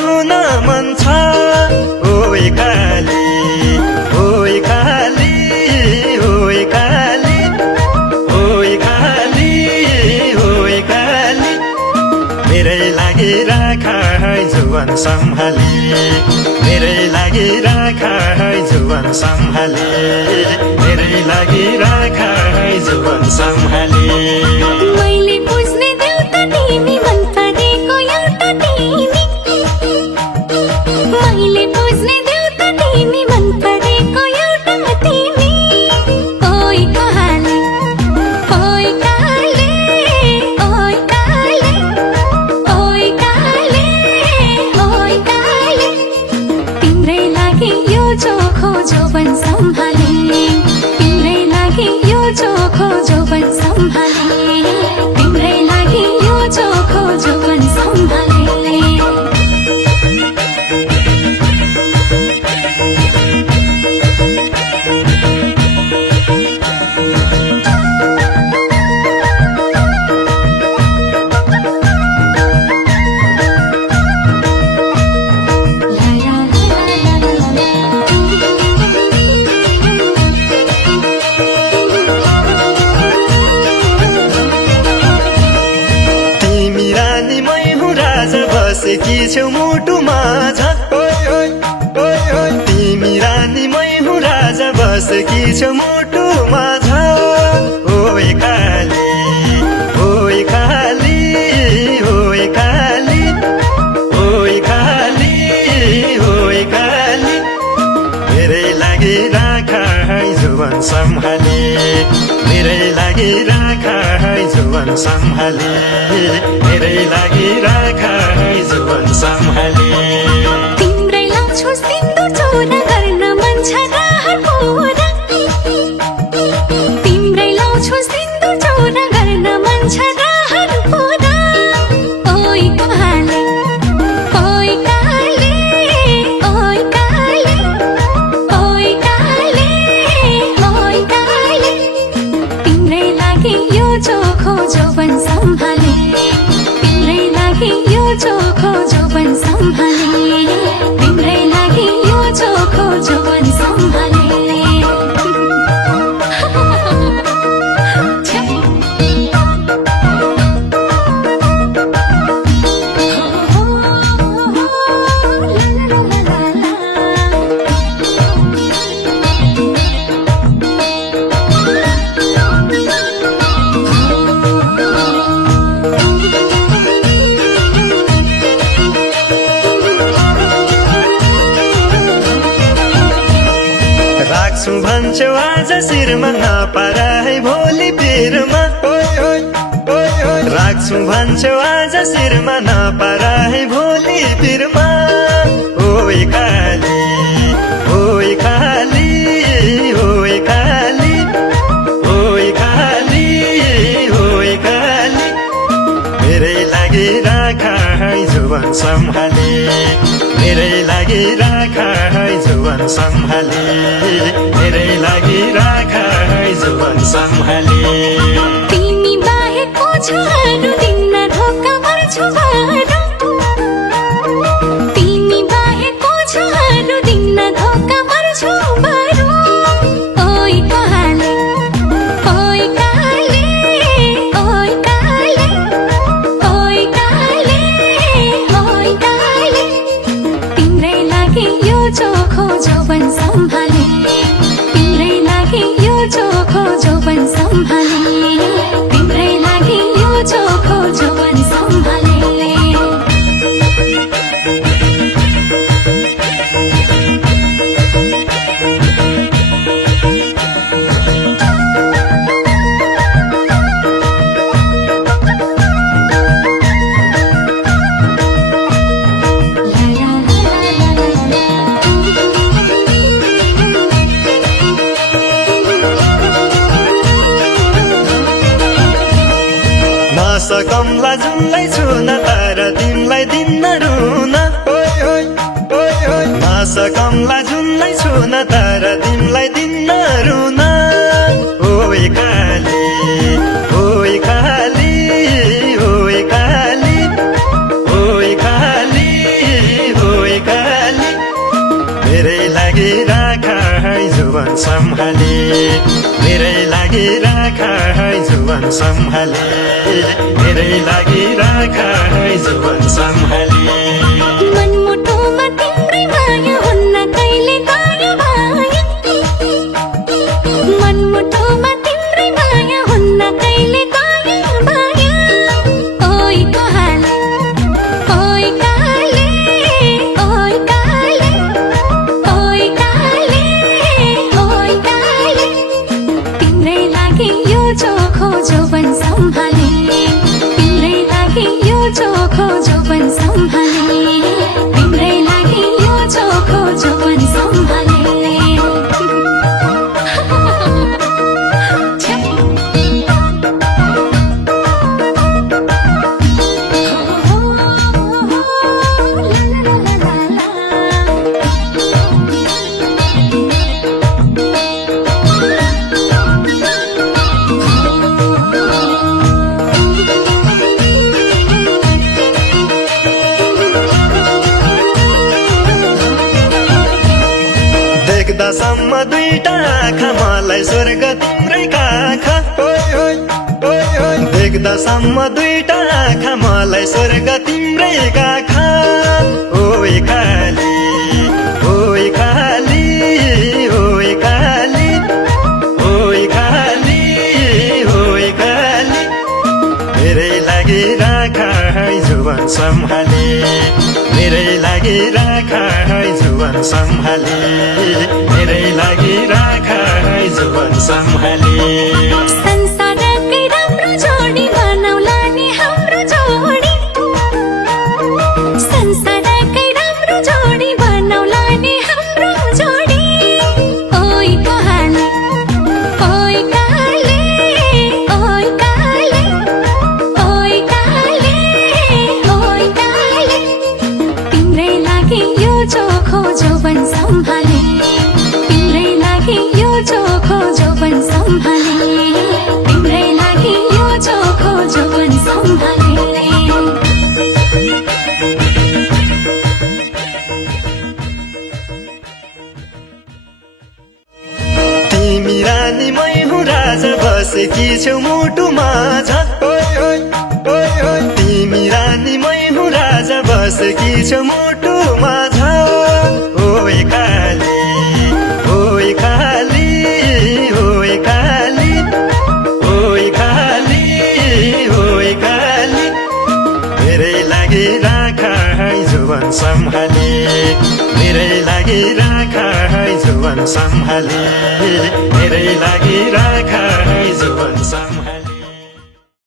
रुन मन छ ओइ काली ओइ काली ओइ काली ओइ काली ओइ काली मेरै लागि राख है जुवन सम्हाली मेरै लागि राख है जुवन सम्हाली मेरै लागि राख है जुवन सम्हाली मैले बुझ्ने देउता तिमी मन परेको एउटा तिमी मैले बुझ्ने देउता तिमी मन परेको एउटा तिमी ओइ काली ओइ काली ओइ काली ओइ काली ओइ काली तिम्रै लागि यो चोखो जोवन सम्हाले तिम्रै लागि यो चोखो जोवन सम्हाले तिम्रै लागि यो चोखो जोवन सम्हाले बसेकी छेउ मुटुमा तिमी रानी मै हुँ राजा बसेकी छेउ मुटुमा ओइ काली ओइ काली ओइ काली ओइ काली ओइ काली मेरै लागि राख है जुवन सम्हाली मेरै लागि राख है जुवन सम्हाली मेरै लागि राख है जुवन सम्हाली तिम्रै लाउँछु सिन्दुर चोरा गर्न मन छ रहर पुरा तिम्रै लाउँछु सिन्दुर चोरा गर्न मन छ रहर पुरा ओइ काली ओइ काली ओइ काली ओइ काली ओइ काली तिम्रै लागि यो चोखो जोवन सम्हाले तिम्रै लागि यो चोखो जोवन सम्हाले तिम्रै लागि यो चोखो जोवन सम्हाले राख्छु भन्छौ आज शिरमा नपारा है भोलि पिरमा राख्छु भन्छौ आज शिरमा नपारा है भोलि पिरमा ओइ काली ओइ काली ओइ काली ओइ काली ओइ काली मेरै लागि राख है जुवन सम्हाली मेरै लागि राख है जुवन सम्हाली मेरै लागि राख है जुवन सम्हाली तिमी बाहेकको छानु दिन्न ढोका पर्छु बारो तिमी बाहेकको छानु दिन्न ढोका पर्छु बारो ओइ काली ओइ काली ओइ काली ओइ काली ओइ काली तिम्रै लागि यो चोखो जोवन सम्हाले तिम्रै लागि यो चोखो जोवन सम्हाले तिम्रै लागि यो चोखो जोवन सम्हाले सकमला जुनलाई छुन तर तिमलाई दिन्न रुन सकमला जुनलाई छुन तर तिमलाई दिन्न रुन ओइ काली ओइ काली ओइ काली ओइ काली लागि राख है जुवन सम्हाले मेरै लागि राख है जुवन सम्हाले मेरै लागि राख है जुवन सम्हाले मनमुटुमा तिम्रै माया हुन्न कहिले काया भाया मनमुटुमा तिम्रै माया हुन्न कहिले काया भाया ओइ काले ओइ काले ओइ काले ओइ काले ओइ काले तिम्रै लागि यो चोखो जोवन सम्हाले तिम्रै लागि यो चोखो जोवन सम्हाले तिम्रै लागि यो चोखो जोवन सम्हाले देख्दासम्म दुईटा आँखा मलाई स्वर्ग तिम्रै काखा देख्दासम्म दुईटा आँखा मलाई स्वर्ग तिम्रै काखा ओइ काली ओइ काली ओइ काली ओइ काली ओइ काली मेरै लागि राख है जुवन सम्हाले मेरै लागि राख है जुवन सम्हाले मेरै लागि राख है जुवन सम्हाले संसारकै राम्रो जोडी बनाउला नि हाम्रो जोडी संसारकै राम्रो जोडी बनाउला नि हाम्रो जोडी ओइ काले ओइ काले ओइ काले ओइ काले ओइ काले तिम्रै लागि यो चोखो जोवन सम्हाले तिम्रै लागि यो चोखो जोवन सम्हाले तिम्रै लागि यो चोखो जोवन सम्हाले तिमी रानी मै हुँ राजा बसेकी छेउ मुटुमा तिमी रानी मै हुँ राजा बसेकी छेउ मुटुमा ओइ काली ओइ काली ओइ काली ओइ काली ओइ काली मेरै लागि राख है जुवन सम्हाले मेरै लागि राख है जुवन सम्हाले मेरै लागि राख है जुवन सम्हाले